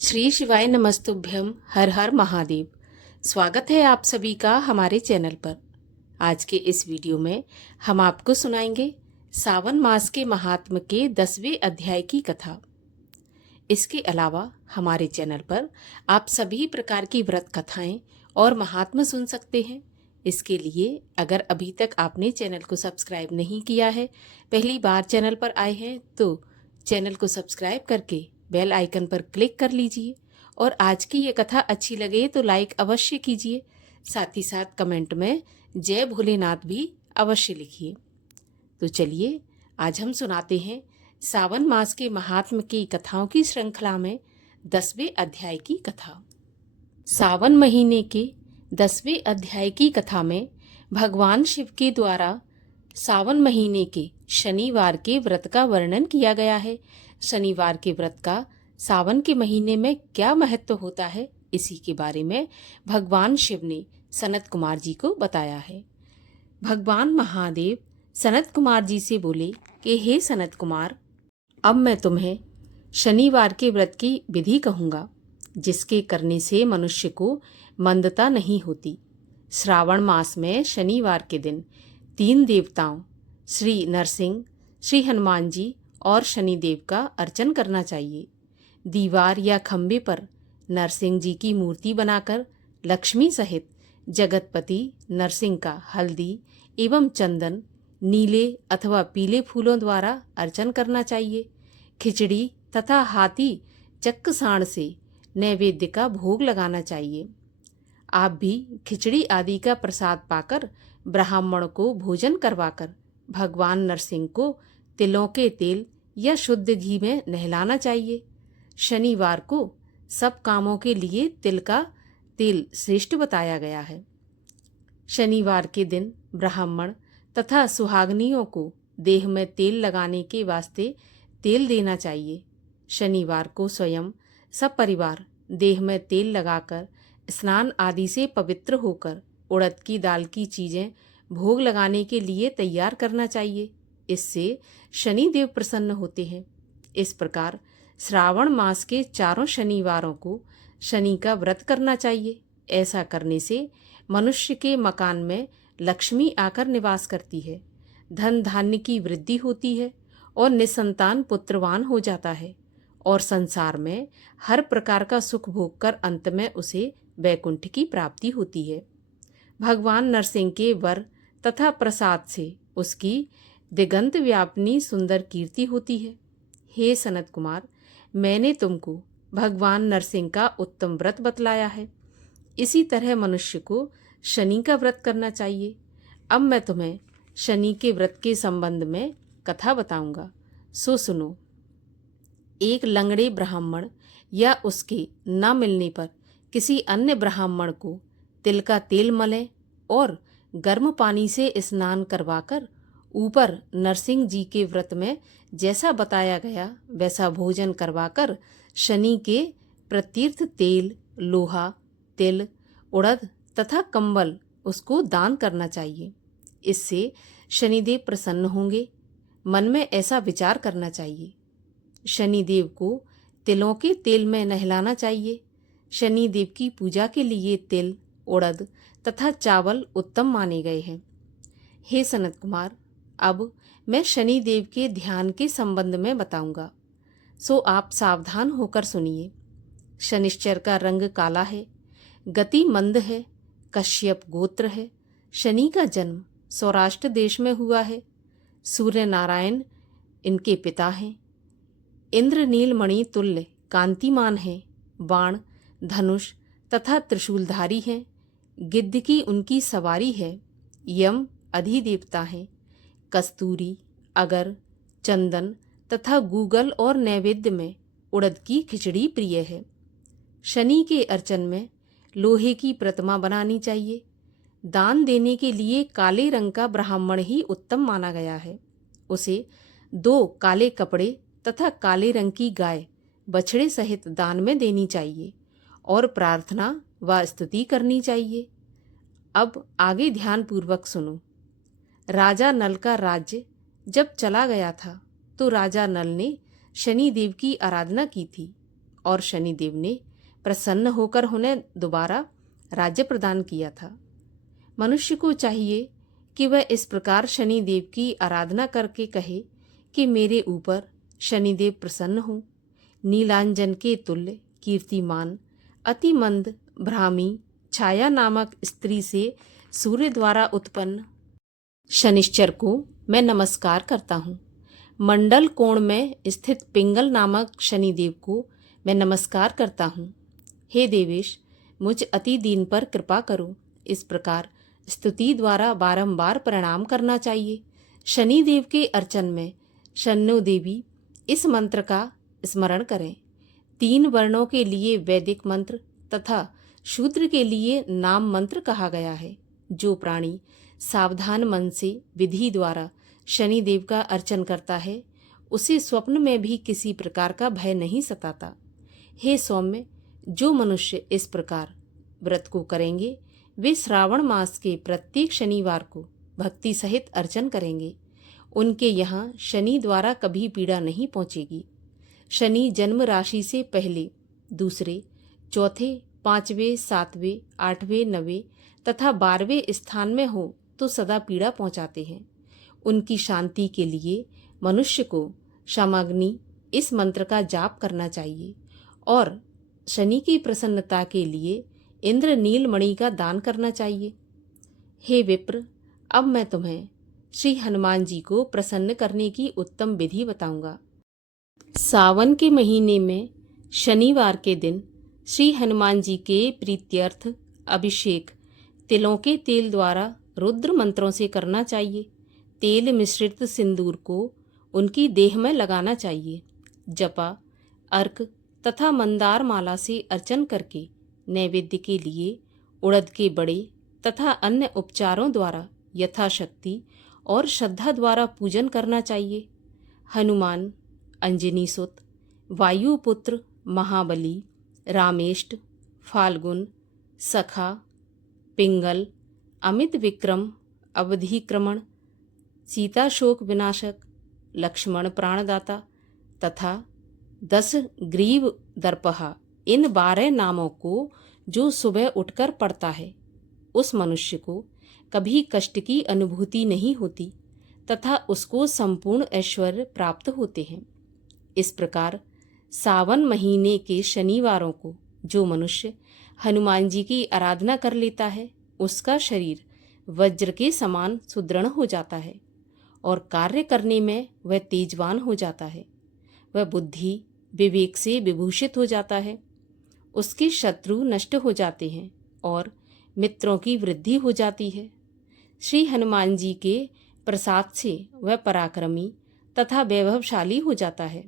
श्री शिवाय नमस्तुभ्यम। हर हर महादेव। स्वागत है आप सभी का हमारे चैनल पर। आज के इस वीडियो में हम आपको सुनाएंगे सावन मास के महात्म के 10वें अध्याय की कथा। इसके अलावा हमारे चैनल पर आप सभी प्रकार की व्रत कथाएं और महात्म सुन सकते हैं। इसके लिए अगर अभी तक आपने चैनल को सब्सक्राइब नहीं किया है, पहली बार चैनल पर आए हैं तो चैनल को सब्सक्राइब करके बेल आइकन पर क्लिक कर लीजिए और आज की ये कथा अच्छी लगे तो लाइक अवश्य कीजिए। साथ ही साथ कमेंट में जय भोलेनाथ भी अवश्य लिखिए। तो चलिए आज हम सुनाते हैं सावन मास के महात्म की कथाओं की श्रृंखला में 10वें अध्याय की कथा। सावन महीने के 10वें अध्याय की कथा में भगवान शिव के द्वारा सावन महीने के शनिवार के व्रत का वर्णन किया गया है। शनिवार के व्रत का सावन के महीने में क्या महत्व होता है, इसी के बारे में भगवान शिव ने सनत कुमार जी को बताया है। भगवान महादेव सनत कुमार जी से बोले कि हे सनत कुमार, अब मैं तुम्हें शनिवार के व्रत की विधि कहूँगा, जिसके करने से मनुष्य को मंदता नहीं होती। श्रावण मास में शनिवार के दिन 3 देवताओं श्री नरसिंह, श्री हनुमान जी और शनिदेव का अर्चन करना चाहिए। दीवार या खंबे पर नरसिंह जी की मूर्ति बनाकर लक्ष्मी सहित जगतपति नरसिंह का हल्दी एवं चंदन, नीले अथवा पीले फूलों द्वारा अर्चन करना चाहिए। खिचड़ी तथा हाथी चक्कसाण से नैवेद्य का भोग लगाना चाहिए। आप भी खिचड़ी आदि का प्रसाद पाकर ब्राह्मण को भोजन करवाकर भगवान नरसिंह को तिलों के तेल या शुद्ध घी में नहलाना चाहिए। शनिवार को सब कामों के लिए तिल का तेल श्रेष्ठ बताया गया है। शनिवार के दिन ब्राह्मण तथा सुहागनियों को देह में तेल लगाने के वास्ते तेल देना चाहिए। शनिवार को स्वयं सब परिवार देह में तेल लगाकर स्नान आदि से पवित्र होकर उड़द की दाल की चीज़ें भोग लगाने के लिए तैयार करना चाहिए। इससे शनिदेव प्रसन्न होते हैं। इस प्रकार श्रावण मास के 4 शनिवारों को शनि का व्रत करना चाहिए। ऐसा करने से मनुष्य के मकान में लक्ष्मी आकर निवास करती है, धन धान्य की वृद्धि होती है और निसंतान पुत्रवान हो जाता है और संसार में हर प्रकार का सुख भोग कर अंत में उसे वैकुंठ की प्राप्ति होती है। भगवान नरसिंह के वर तथा प्रसाद से उसकी दिगंत व्यापनी सुंदर कीर्ति होती है। हे सनत कुमार, मैंने तुमको भगवान नरसिंह का उत्तम व्रत बतलाया है। इसी तरह मनुष्य को शनि का व्रत करना चाहिए। अब मैं तुम्हें शनि के व्रत के संबंध में कथा बताऊंगा, सो सुनो। एक लंगड़े ब्राह्मण या उसके न मिलने पर किसी अन्य ब्राह्मण को तिल का तेल मलें और गर्म पानी से स्नान करवाकर ऊपर नरसिंह जी के व्रत में जैसा बताया गया वैसा भोजन करवाकर शनि के प्रतीर्थ तेल, लोहा, तिल, उड़द तथा कंबल उसको दान करना चाहिए। इससे शनिदेव प्रसन्न होंगे। मन में ऐसा विचार करना चाहिए। शनिदेव को तिलों के तेल में नहलाना चाहिए। शनिदेव की पूजा के लिए तिल, उड़द तथा चावल उत्तम माने गए हैं। हे सनत कुमार, अब मैं शनिदेव के ध्यान के संबंध में बताऊंगा, सो आप सावधान होकर सुनिए। शनिश्चर का रंग काला है, गति मंद है, कश्यप गोत्र है। शनि का जन्म सौराष्ट्र देश में हुआ है। सूर्य नारायण इनके पिता हैं। इंद्र नीलमणि तुल्य कांतिमान है। बाण, धनुष तथा त्रिशूलधारी हैं। गिद्ध की उनकी सवारी है। यम अधिदेवता हैं। कस्तूरी, अगर, चंदन तथा गूगल और नैवेद्य में उड़द की खिचड़ी प्रिय है। शनि के अर्चन में लोहे की प्रतिमा बनानी चाहिए। दान देने के लिए काले रंग का ब्राह्मण ही उत्तम माना गया है। उसे 2 काले कपड़े तथा काले रंग की गाय बछड़े सहित दान में देनी चाहिए और प्रार्थना व स्तुति करनी चाहिए। अब आगे ध्यानपूर्वक सुनो। राजा नल का राज्य जब चला गया था तो राजा नल ने शनिदेव की आराधना की थी और शनिदेव ने प्रसन्न होकर उन्हें दोबारा राज्य प्रदान किया था। मनुष्य को चाहिए कि वह इस प्रकार शनिदेव की आराधना करके कहे कि मेरे ऊपर शनिदेव प्रसन्न हो। नीलांजन के तुल्य कीर्तिमान अति मंद भ्रामी छाया नामक स्त्री से सूर्य द्वारा उत्पन्न शनिश्चर को मैं नमस्कार करता हूँ। मंडल कोण में स्थित पिंगल नामक शनिदेव को मैं नमस्कार करता हूँ। हे देवेश, मुझ अति दीन पर कृपा करो। इस प्रकार स्तुति द्वारा बारंबार प्रणाम करना चाहिए। शनिदेव के अर्चन में शन्नो देवी इस मंत्र का स्मरण करें। 3 वर्णों के लिए वैदिक मंत्र तथा शूद्र के लिए नाम मंत्र कहा गया है। जो प्राणी सावधान मन से विधि द्वारा शनिदेव का अर्चन करता है, उसे स्वप्न में भी किसी प्रकार का भय नहीं सताता। हे सौम्य, जो मनुष्य इस प्रकार व्रत को करेंगे, वे श्रावण मास के प्रत्येक शनिवार को भक्ति सहित अर्चन करेंगे। उनके यहाँ शनि द्वारा कभी पीड़ा नहीं पहुँचेगी। शनि जन्म राशि से पहले, दूसरे, चौथे, 5वें, 7वें, 8वें, 9वें तथा 12वें स्थान में हो तो सदा पीड़ा पहुँचाते हैं। उनकी शांति के लिए मनुष्य को क्षमाग्नि इस मंत्र का जाप करना चाहिए और शनि की प्रसन्नता के लिए इंद्र नीलमणि का दान करना चाहिए। हे विप्र, अब मैं तुम्हें श्री हनुमान जी को प्रसन्न करने की उत्तम विधि बताऊंगा। सावन के महीने में शनिवार के दिन श्री हनुमान जी के प्रीत्यर्थ अभिषेक तिलों के तेल द्वारा रुद्र मंत्रों से करना चाहिए। तेल मिश्रित सिंदूर को उनकी देह में लगाना चाहिए। जपा, अर्क तथा मंदार माला से अर्चन करके नैवेद्य के लिए उड़द के बड़े तथा अन्य उपचारों द्वारा यथाशक्ति और श्रद्धा द्वारा पूजन करना चाहिए। हनुमान, अंजनी सुत, वायुपुत्र, महाबली, रामेष्ट, फाल्गुन, सखा, पिंगल, अमित विक्रम, अवधिक्रमण, सीता शोक विनाशक, लक्ष्मण प्राणदाता तथा 10 ग्रीव दर्पहा, इन 12 नामों को जो सुबह उठकर पढ़ता है, उस मनुष्य को कभी कष्ट की अनुभूति नहीं होती तथा उसको संपूर्ण ऐश्वर्य प्राप्त होते हैं। इस प्रकार सावन महीने के शनिवारों को जो मनुष्य हनुमान जी की आराधना कर लेता है, उसका शरीर वज्र के समान सुदृढ़ हो जाता है और कार्य करने में वह तेजवान हो जाता है। वह बुद्धि विवेक से विभूषित हो जाता है। उसके शत्रु नष्ट हो जाते हैं और मित्रों की वृद्धि हो जाती है। श्री हनुमान जी के प्रसाद से वह पराक्रमी तथा वैभवशाली हो जाता है।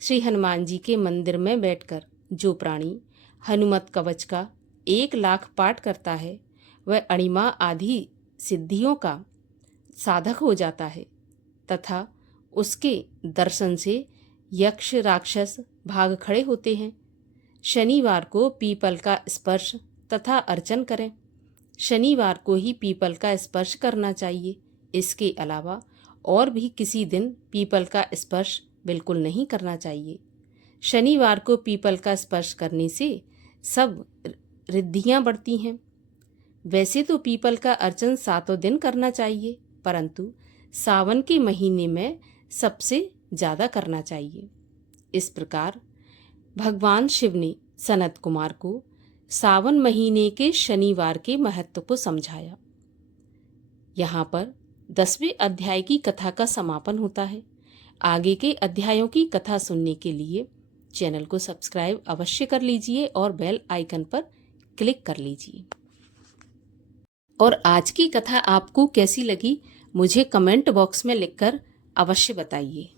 श्री हनुमान जी के मंदिर में बैठकर जो प्राणी हनुमत कवच का 1 लाख पाठ करता है, वह अणिमा आदि सिद्धियों का साधक हो जाता है तथा उसके दर्शन से यक्ष राक्षस भाग खड़े होते हैं। शनिवार को पीपल का स्पर्श तथा अर्चन करें। शनिवार को ही पीपल का स्पर्श करना चाहिए। इसके अलावा और भी किसी दिन पीपल का स्पर्श बिल्कुल नहीं करना चाहिए। शनिवार को पीपल का स्पर्श करने से सब रिद्धियाँ बढ़ती हैं। वैसे तो पीपल का अर्चन 7 दिन करना चाहिए, परंतु सावन के महीने में सबसे ज़्यादा करना चाहिए। इस प्रकार भगवान शिव ने सनत कुमार को सावन महीने के शनिवार के महत्व को समझाया। यहाँ पर 10वें अध्याय की कथा का समापन होता है। आगे के अध्यायों की कथा सुनने के लिए चैनल को सब्सक्राइब अवश्य कर लीजिए और बेल आइकन पर क्लिक कर लीजिए। और आज की कथा आपको कैसी लगी, मुझे कमेंट बॉक्स में लिखकर अवश्य बताइए।